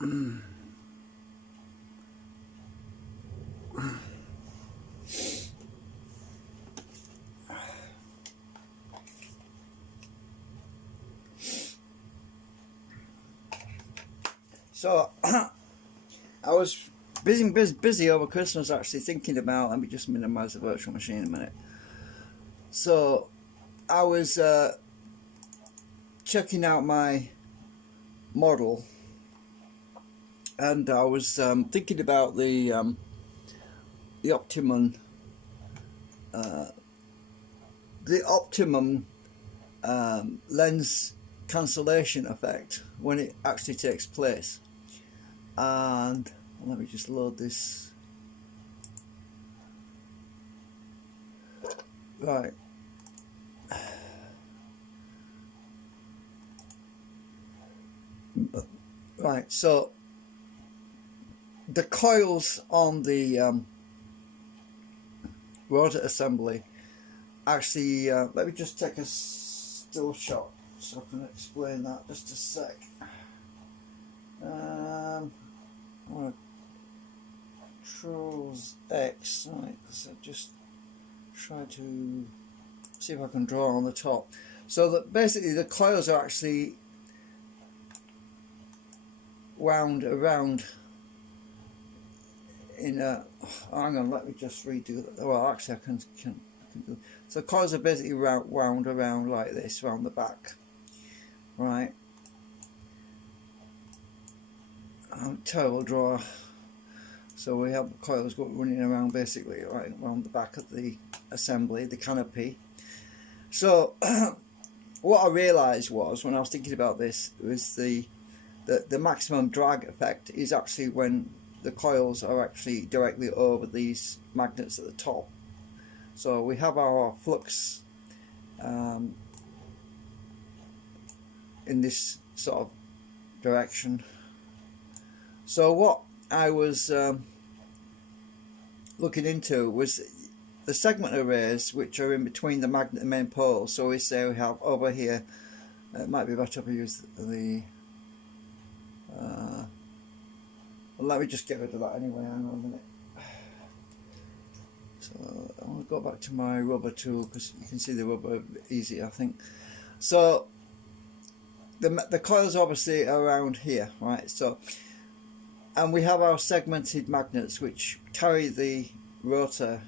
So I was busy over Christmas actually thinking about, let me just minimize the virtual machine a minute. So I was checking out my model, and I was thinking about the optimum lens cancellation effect when it actually takes place. And let me just load this. Right. Right, so the coils on the rotor assembly actually, let me just take a still shot so I can explain that just a sec. Controls X, right, because I just try to see if I can draw on the top. So that basically the coils are actually wound around in a, hang on, let me just redo that. Well, actually I can do. So coils are basically wound around like this, around the back, right? I'm a terrible drawer. So we have the coils running around basically right around the back of the assembly, the canopy. So what I realised was, when I was thinking about this, was the maximum drag effect is actually when the coils are actually directly over these magnets at the top. So we have our flux in this sort of direction. So what I was looking into was the segment arrays which are in between the magnet and main poles. So we say we have over here, it might be better if I use the well, let me just get rid of that anyway, hang on a minute. So I want to go back to my rubber tool because you can see the rubber easy, I think. So the coils obviously are around here, right? So, and we have our segmented magnets which carry the rotor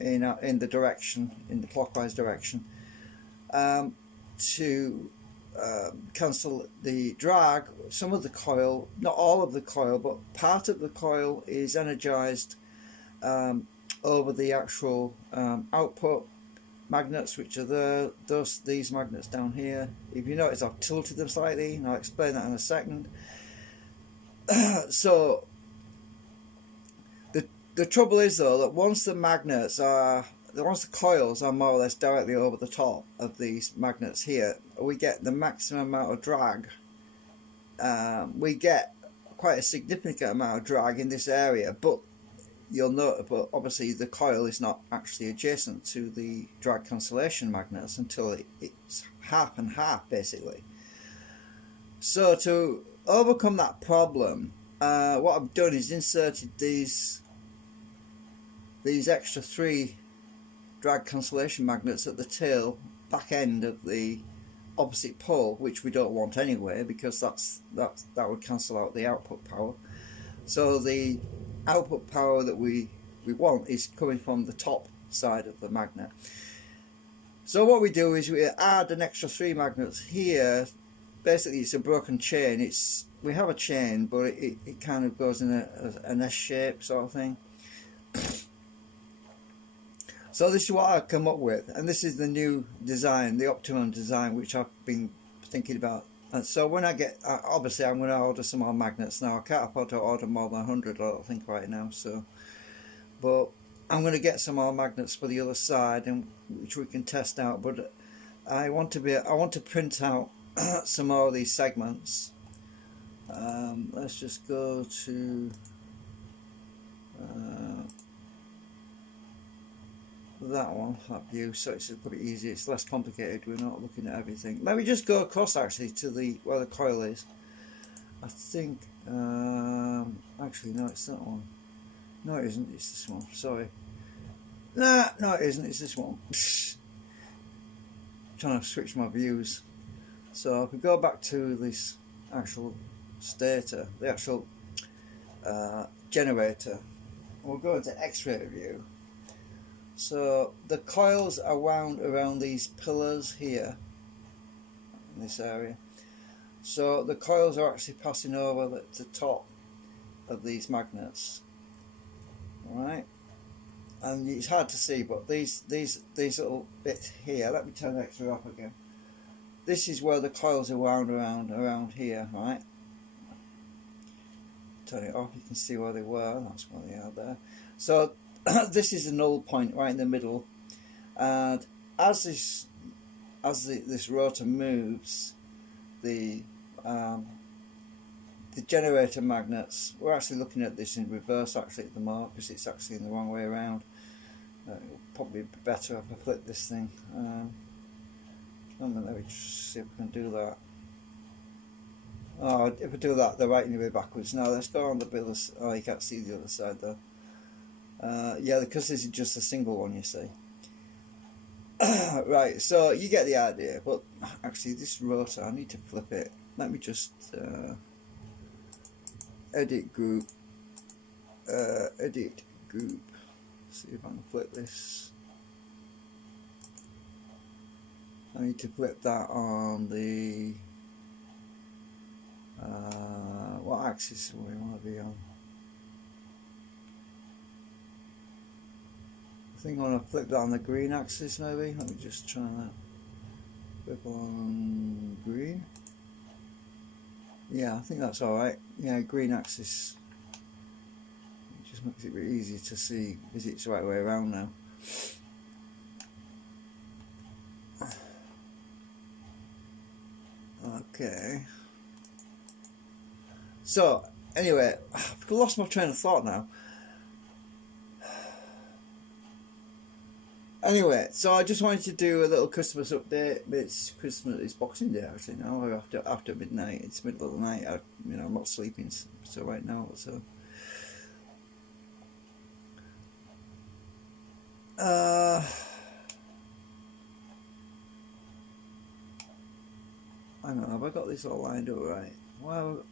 in the direction, in the clockwise direction, to cancel the drag. Some of the coil, not all of the coil, but part of the coil is energized over the actual output magnets, which are these magnets down here. If you notice, I've tilted them slightly, and I'll explain that in a second. So the trouble is though that once the coils are more or less directly over the top of these magnets here, we get the maximum amount of drag. We get quite a significant amount of drag in this area, but you'll note, but obviously the coil is not actually adjacent to the drag cancellation magnets until it's half and half basically. So to overcome that problem, what I've done is inserted these extra 3 drag cancellation magnets at the tail back end of the opposite pole, which we don't want anyway, because that would cancel out the output power. So the output power that we want is coming from the top side of the magnet. So what we do is we add an extra 3 magnets here. Basically it's a broken chain. We have a chain, but it kind of goes in an S shape sort of thing. So this is what I've come up with, and this is the new design, the optimum design, which I've been thinking about. And so when I get, obviously I'm going to order some more magnets now. I can't afford to order more than 100, I don't think, right now. So, but I'm going to get some more magnets for the other side, and which we can test out. But I want to print out some more of these segments. Let's just go to that one, that view, so it's pretty easy, it's less complicated, we're not looking at everything. Let me just go across actually to where the coil is. I I think, actually no, it's that one. No it isn't, it's this one, sorry. Nah, no it isn't, it's this one. Trying to switch my views. So if we go back to this actual stator, the actual generator, we'll go into X-ray view. So the coils are wound around these pillars here in this area. So the coils are actually passing over the top of these magnets. Alright, and it's hard to see, but these little bits here, let me turn the X-ray off again. This is where the coils are wound around here, right? Turn it off, you can see where they were, that's where they are there. So this is the null point right in the middle, and as this rotor moves, the generator magnets, we're actually looking at this in reverse actually at the moment because it's actually in the wrong way around. It'll probably be better if I flip this thing. Let me just see if we can do that. Oh, if I do that, they're right anyway backwards. Now let's go on the other. Oh, you can't see the other side though. Yeah, because this is just a single one, you see. Right, so you get the idea. But actually, this rotor, I need to flip it. Let me just edit group. Edit group. See if I can flip this. I need to flip that on the what axis do we want to be on? I think I want to flip that on the green axis maybe. Let me just try that. Flip on green. Yeah, I think that's alright. Yeah, green axis. It just makes it really easy to see is it's the right way around now. Okay. So, anyway, I've lost my train of thought now. Anyway, so I just wanted to do a little Christmas update. It's Christmas, it's Boxing Day actually now. After midnight, it's middle of the night. I'm not sleeping so right now. So, I don't know. Have I got this all lined up right? Well,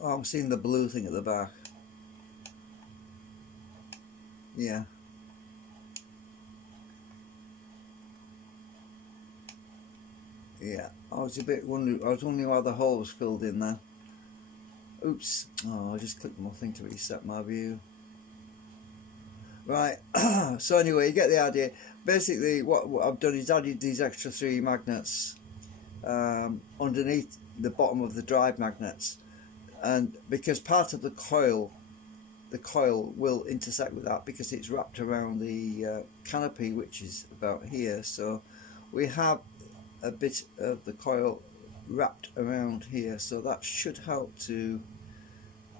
oh, I'm seeing the blue thing at the back. Yeah. Yeah, I was wondering why the hole was filled in there. Oops. Oh, I just clicked my thing to reset my view. Right, so anyway, you get the idea. Basically, what I've done is added these extra 3 magnets underneath the bottom of the drive magnets, and because part of the coil will intersect with that because it's wrapped around the canopy, which is about here. So we have a bit of the coil wrapped around here, so that should help to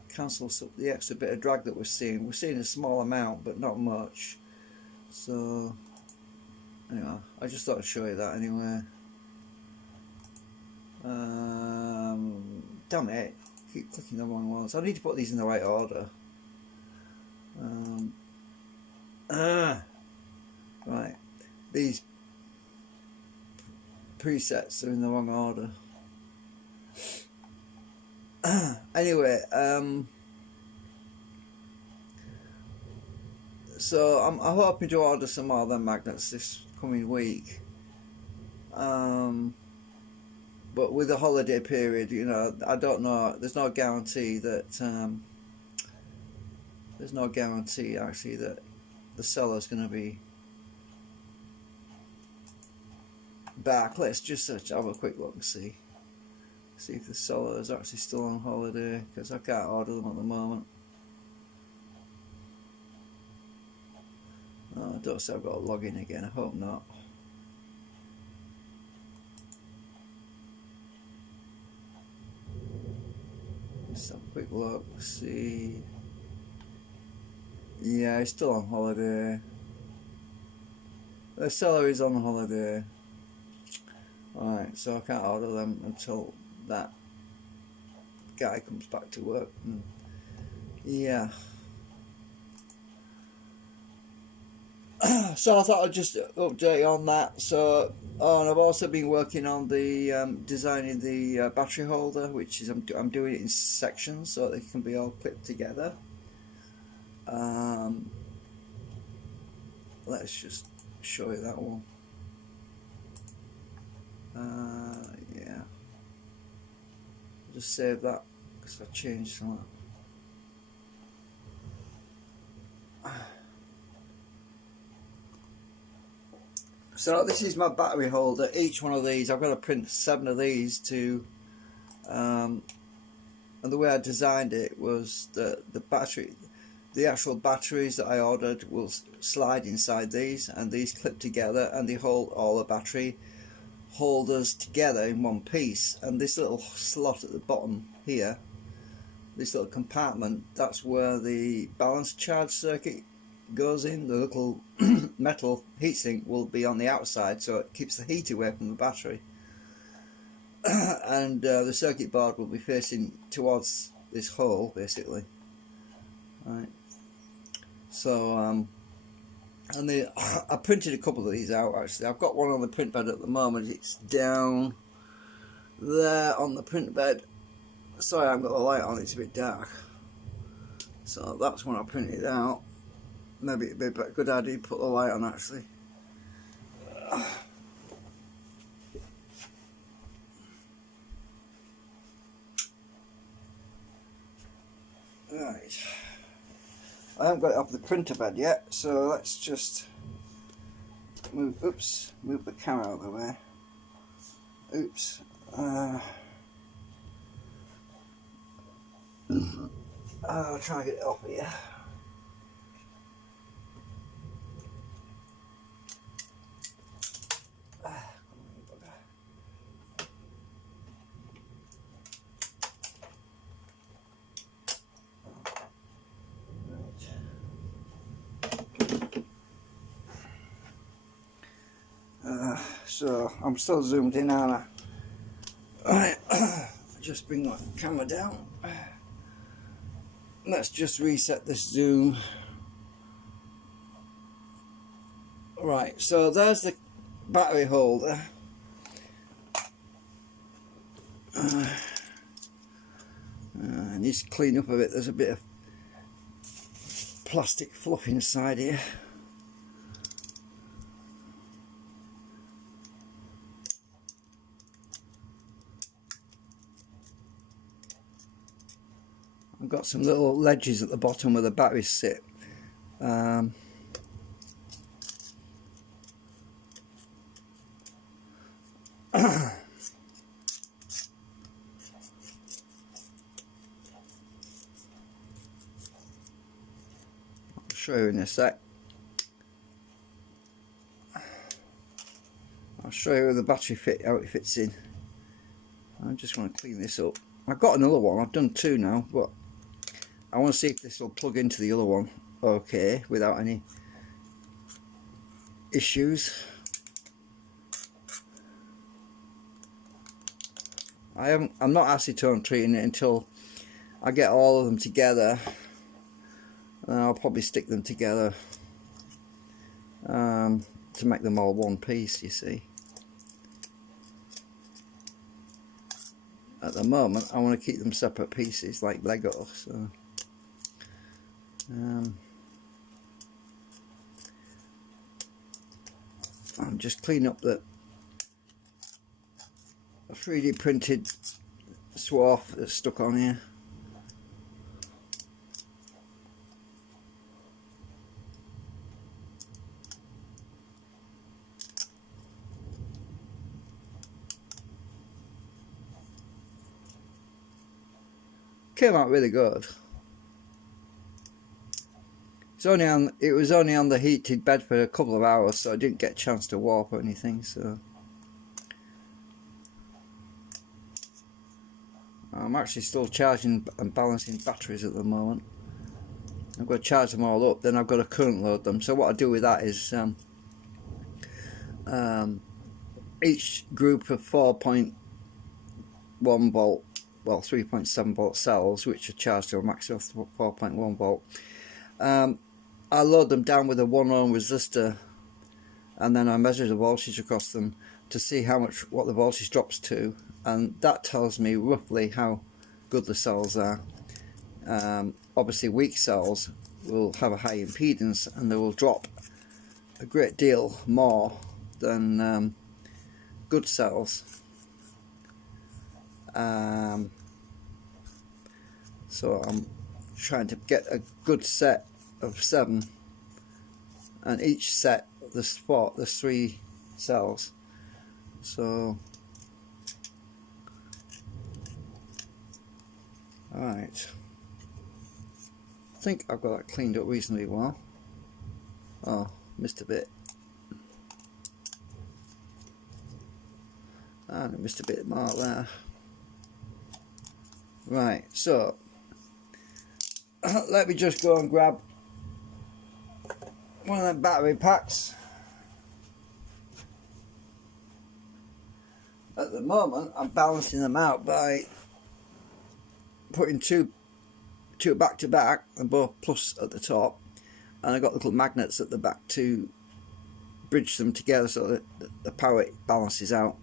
cancel the extra bit of drag that we're seeing. We're seeing a small amount, but not much. So anyway, I just thought I'd show you that anyway. Damn it, I keep clicking the wrong ones. I need to put these in the right order. Right, these presets are in the wrong order. Anyway, so I'm hoping to order some more of them magnets this coming week. But with the holiday period, I don't know. There's no guarantee that actually that the seller's going to be back. Let's just have a quick look and see if the seller is actually still on holiday, because I can't order them at the moment. Oh, I don't say I've got to log in again. I hope not. Let's have a quick look, see. Yeah, he's still on holiday. The seller is on holiday. Alright, so I can't order them until that guy comes back to work. And yeah. So I thought I'd just update on that. So, and I've also been working on the designing the battery holder, which is I'm doing it in sections so they can be all clipped together. Let's just show you that one. Yeah, just save that because I changed some. So this is my battery holder. Each one of these, I've got to print 7 of these to, and the way I designed it was the actual batteries that I ordered will slide inside these, and these clip together, and they hold all the battery holders together in one piece. And this little slot at the bottom here, this little compartment, that's where the balance charge circuit goes in. The little metal heatsink will be on the outside, so it keeps the heat away from the battery. And the circuit board will be facing towards this hole, basically. Right. So and I printed a couple of these out. Actually, I've got one on the print bed at the moment. It's down there on the print bed. Sorry, I haven't got the light on. It's a bit dark. So that's when I printed out. Maybe it'd be a good idea to put the light on, actually. Right. I haven't got it off the printer bed yet, so let's just move the camera out of the way. Oops. I'll try and get it off here. So I'm still zoomed in, aren't I? Right, just bring my camera down. Let's just reset this zoom. Right, so there's the battery holder. I need to clean up a bit. There's a bit of plastic fluff inside here. I've got some little ledges at the bottom where the batteries sit. I'll show you in a sec. I'll show you where the battery how it fits in. I just want to clean this up. I've got another one. I've done 2 now, but I want to see if this will plug into the other one okay without any issues. I'm not acetone treating it until I get all of them together, and I'll probably stick them together to make them all one piece, you see. At the moment I want to keep them separate pieces like Lego, so I'm just cleaning up the 3D printed swath that's stuck on here. Came out really good. It was only on the heated bed for a couple of hours, so I didn't get a chance to warp or anything. So I'm actually still charging and balancing batteries at the moment. I've got to charge them all up, then I've got to current load them. So what I do with that is each group of 4 1 volt, well 3.7 volt cells, which are charged to a maximum of 4.1 volt. I load them down with a 1 ohm resistor, and then I measure the voltage across them to see what the voltage drops to, and that tells me roughly how good the cells are. Obviously weak cells will have a high impedance and they will drop a great deal more than good cells. So I'm trying to get a good set of 7, and each set there's 3 cells. So alright, I think I've got that cleaned up reasonably well. Oh, missed a bit. And I missed a bit more there. Right, so let me just go and grab one of them battery packs. At the moment I'm balancing them out by putting two back to back, and both plus at the top, and I've got little magnets at the back to bridge them together so that the power balances out,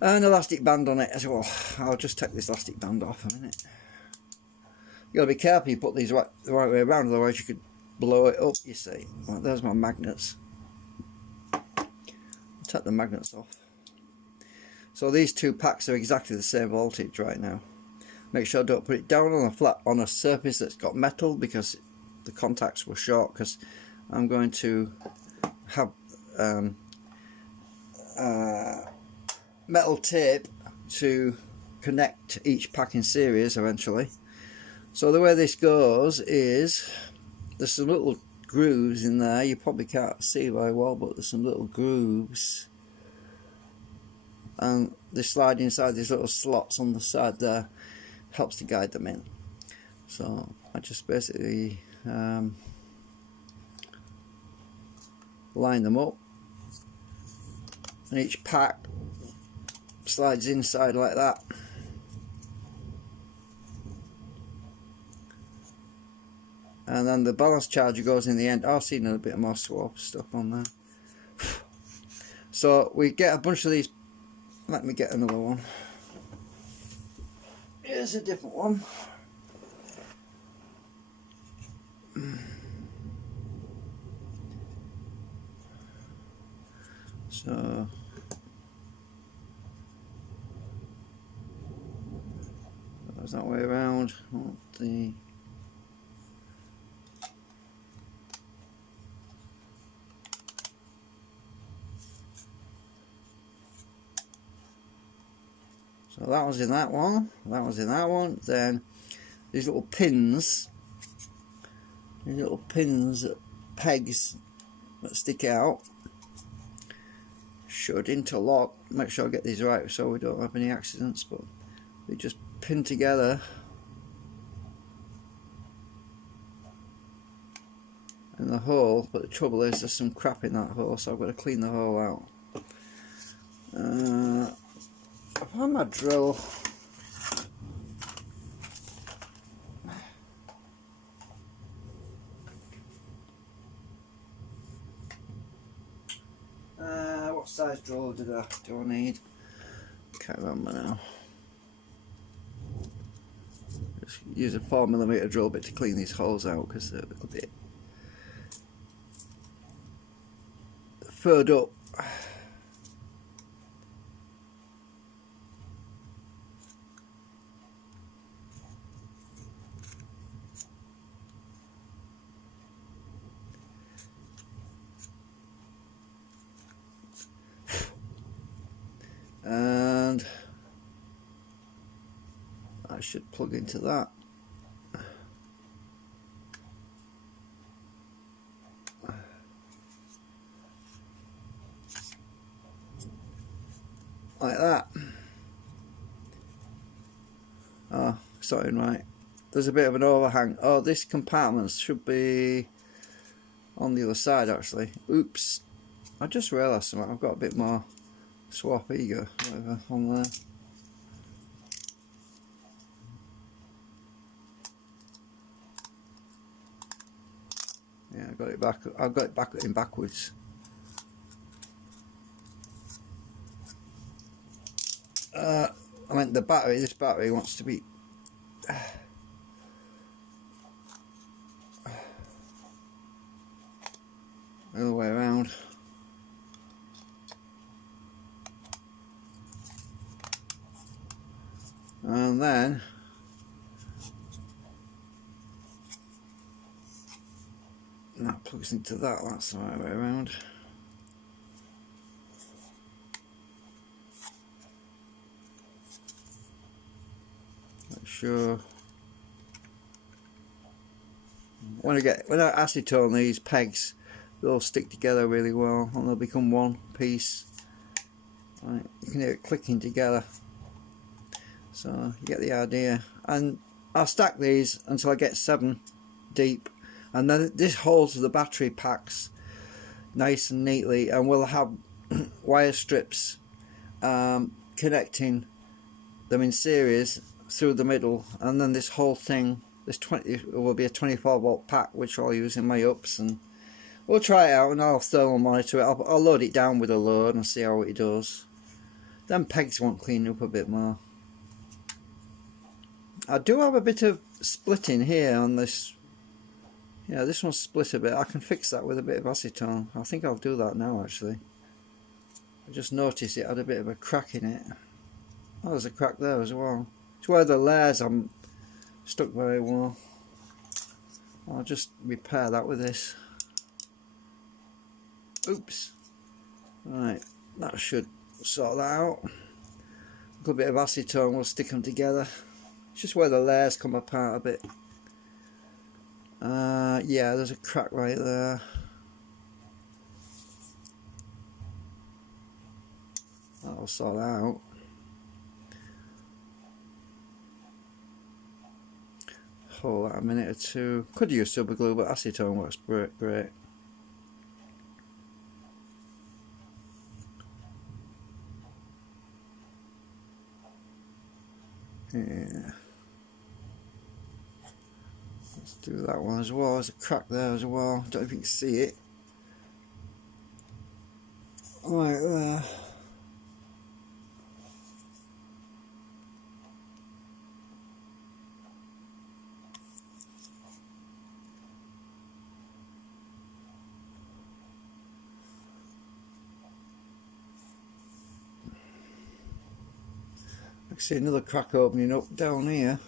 and an elastic band on it as well. I'll just take this elastic band off a minute. You gotta be careful you put these the right way around, otherwise you could blow it up, you see. Well, there's my magnets. I'll take the magnets off. So these 2 packs are exactly the same voltage right now. Make sure I don't put it down on a surface that's got metal, because the contacts were short, because I'm going to have metal tape to connect each pack in series eventually. So the way this goes is there's some little grooves in there. You probably can't see very well, but there's some little grooves, and they slide inside these little slots on the side there. Helps to guide them in. So I just basically line them up, and each pack slides inside like that. And then the balance charger goes in the end. I've seen a bit more swap stuff on there. So we get a bunch of these. Let me get another one. Here's a different one. So goes that way around. So that was in that one, that was in that one. Then these little pins, pegs that stick out, should interlock. Make sure I get these right so we don't have any accidents, but we just pin together in the hole. But the trouble is there's some crap in that hole, so I've got to clean the hole out. I found my drill. What size drill do I need? Can't remember now. Just use a 4mm drill bit to clean these holes out because they're a bit furred up. And I should plug into that. Like that. Oh, starting right. There's a bit of an overhang. Oh, this compartment should be on the other side actually. Oops. I just realised something. I've got a bit more swap ego whatever on there. got it back. I got it back in backwards. I meant the battery. This battery wants to be. The other way around. And then that plugs into that. That's the right way around. Make sure when I acetone these pegs, they'll stick together really well and they'll become one piece. Right, you can hear it clicking together, so you get the idea. And I'll stack these until I get 7 deep, and then this holds the battery packs nice and neatly, and we'll have wire strips connecting them in series through the middle, and then this whole thing, this will be a 24-volt pack which I'll use in my ups, and we'll try it out and I'll thermal monitor it. I'll load it down with a load and see how it does. Then pegs won't clean up a bit more. I do have a bit of splitting here on this. Yeah, this one's split a bit. I can fix that with a bit of acetone. I think I'll do that now actually. I just noticed it had a bit of a crack in it. Oh, there's a crack there as well. It's where the layers haven't stuck very well. I'll just repair that with this. Oops. Right, that should sort that out. A good bit of acetone will stick them together. It's just where the layers come apart a bit. Yeah, there's a crack right there. That'll sort that out. Hold that a minute or two. Could use super glue, but acetone works great. Yeah. Let's do that one as well. There's a crack there as well. Don't know if you can see it. Right there. I can see another crack opening up down here.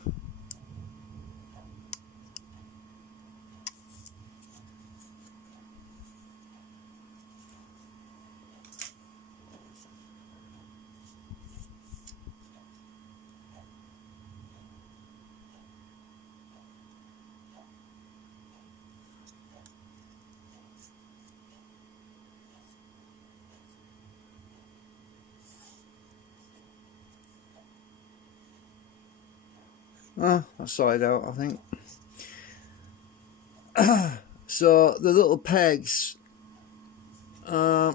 Oh, I sorted out, I think. So the little pegs, I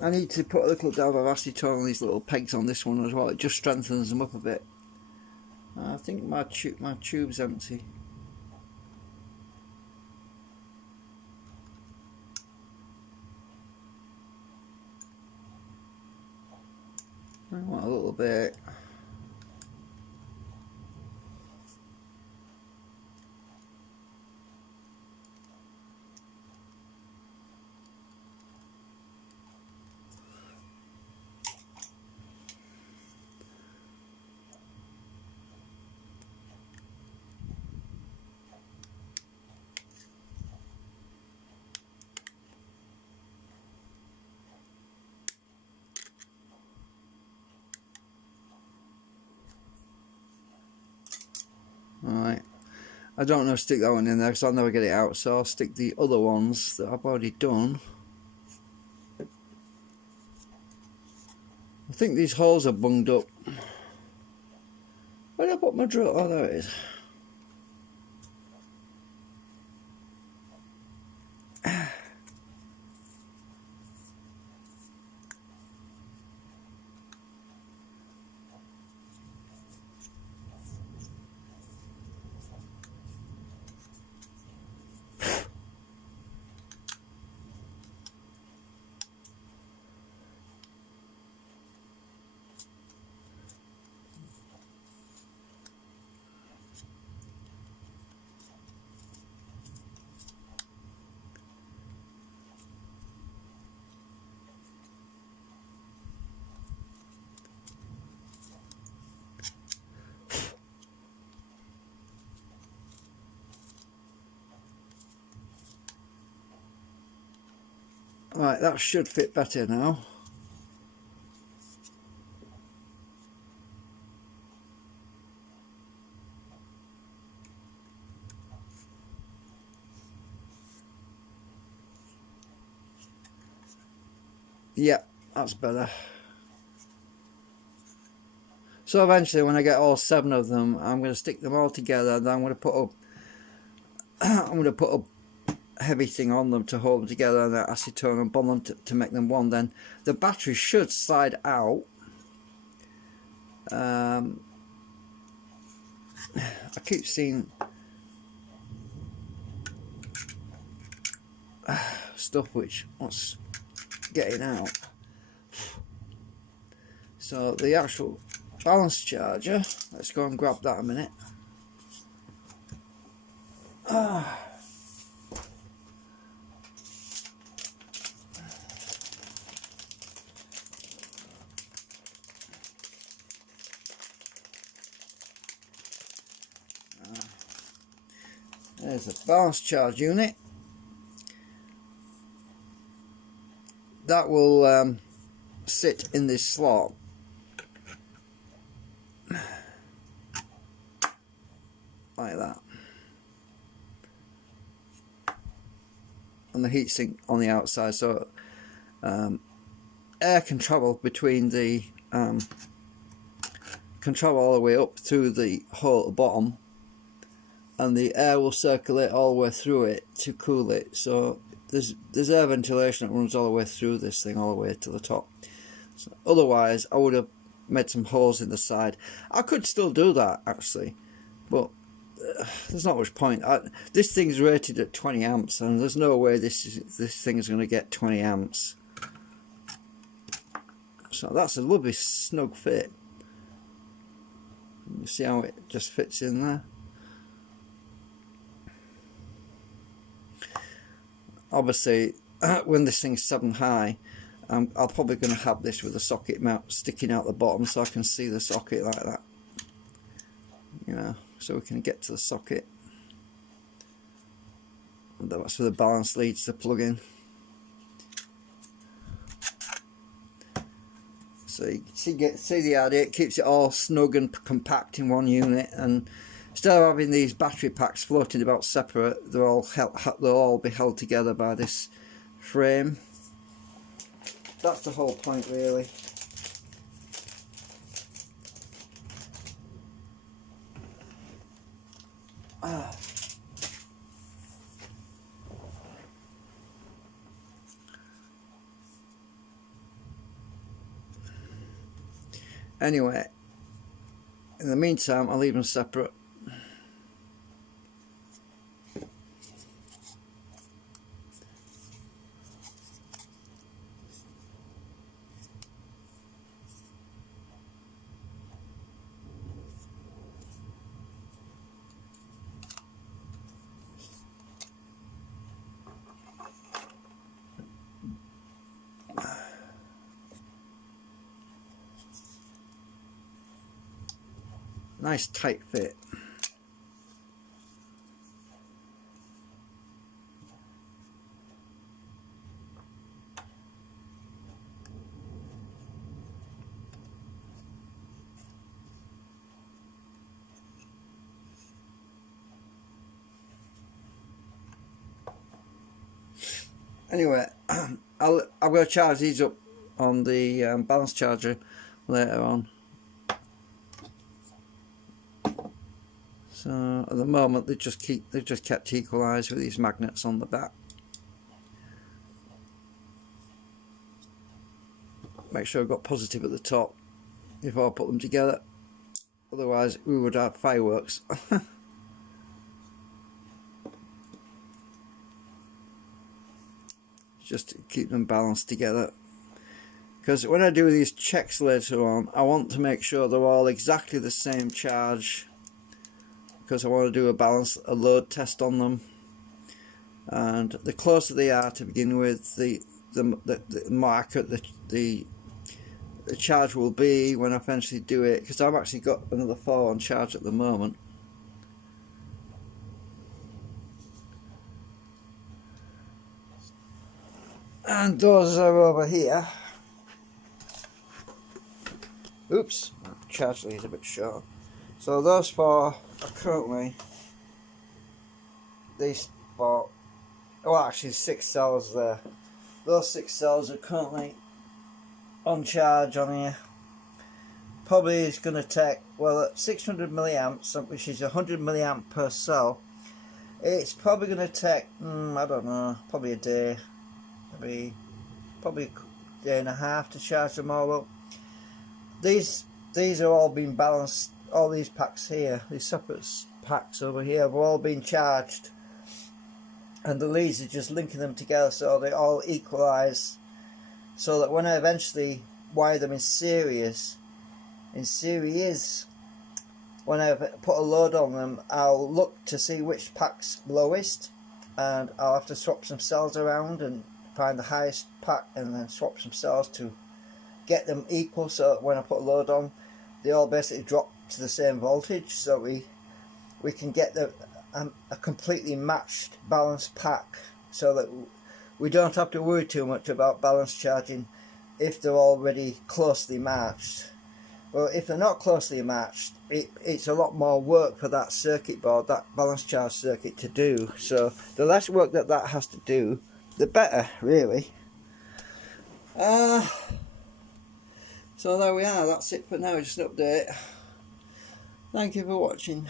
need to put a little dab of acetone on these little pegs on this one as well. It just strengthens them up a bit. I think my tube's empty. I want a little bit. Alright, I don't know, stick that one in there because I'll never get it out, so I'll stick the other ones that I've already done. I think these holes are bunged up. Where did I put my drill? Oh, there it is. Right, that should fit better now. Yep, that's better. So eventually, when I get all 7 of them, I'm going to stick them all together. Then I'm going to put a heavy thing on them to hold them together, and acetone, and bond them to make them one. Then the battery should slide out. I keep seeing stuff which wants getting out. So the actual balance charger, let's go and grab that a minute. There's a balance charge unit. That will sit in this slot. Like that. And the heatsink on the outside, so air can travel between the control all the way up through the hole at the bottom, and the air will circulate all the way through it to cool it. So there's air ventilation that runs all the way through this thing, all the way to the top. So otherwise I would have made some holes in the side. I could still do that actually, but there's not much point. This thing's rated at 20 amps, and there's no way this thing is going to get 20 amps. So that's a lovely snug fit. You see how it just fits in there. Obviously, when this thing's 7 high, I'm probably going to have this with a socket mount sticking out the bottom, so I can see the socket like that. You know, so we can get to the socket. And that's where the balance leads to plug in. So you see the idea. It keeps it all snug and compact in one unit, and instead of having these battery packs floating about separate, they'll all be held together by this frame. That's the whole point, really. Anyway, in the meantime, I'll leave them separate. Nice tight fit. Anyway, I'm going to charge these up on the balance charger later on. So at the moment they've just kept equalised with these magnets on the back. Make sure I've got positive at the top before I put them together. Otherwise we would have fireworks. Just to keep them balanced together. Because when I do these checks later on, I want to make sure they're all exactly the same charge, because I want to do a load test on them, and the closer they are to begin with, the more accurate the charge will be when I eventually do it, because I've actually got another 4 on charge at the moment. And those are over here. Oops, charge lead is a bit short. So those four are currently, these four, well actually 6 cells there. Those 6 cells are currently on charge on here. Probably is going to take, well, at 600 milliamps, which is 100 milliamp per cell, it's probably going to take, I don't know, probably a day, probably a day and a half to charge them all up. These are all being balanced. All these packs here, these separate packs over here, have all been charged, and the leads are just linking them together so they all equalize, so that when I eventually wire them in series, when I put a load on them, I'll look to see which pack's lowest, and I'll have to swap some cells around and find the highest pack and then swap some cells to get them equal, so that when I put a load on, they all basically drop to the same voltage, so we can get a completely matched balanced pack, so that we don't have to worry too much about balance charging if they're already closely matched. Well, if they're not closely matched, it's a lot more work for that circuit board, that balance charge circuit, to do. So the less work that has to do, the better, really. So there we are, that's it for now, just an update. Thank you for watching.